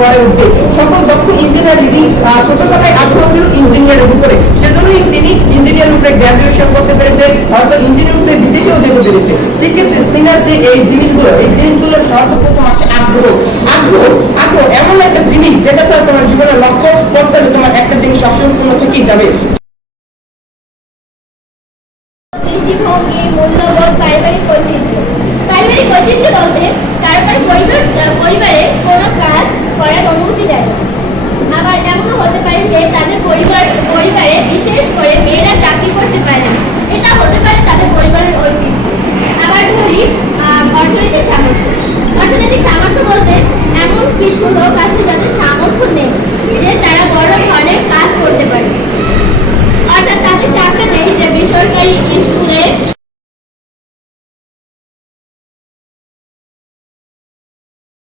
গড়ে উঠবে। সকল দক্ষ ইঞ্জিনিয়ার দিদি ছোটবেলায় আগ্রহ ছিল ইঞ্জিনিয়ারের উপরে, সেজন্যই তিনি ইঞ্জিনিয়ার উপরে গ্র্যাজুয়েশন করতে পেরেছে, হয়তো ইঞ্জিনিয়ার উপরে বিদেশেও যেতে পেরেছে। সেক্ষেত্রে তিনার যে এই জিনিসগুলো, এই জিনিসগুলোর সর্বপ্রথম আসে আগ্রহ। আগ্রহ আগ্রহ এমন একটা জিনিস যেটা স্যার তোমার জীবনের লক্ষ্য করতে হলে তোমার একটা জিনিস অসম্পূর্ণ থেকেই যাবে। দৃষ্টিভঙ্গি, মূল্যবোধ, পারিবারিক ঐতিহ্য যে তাদের পরিবার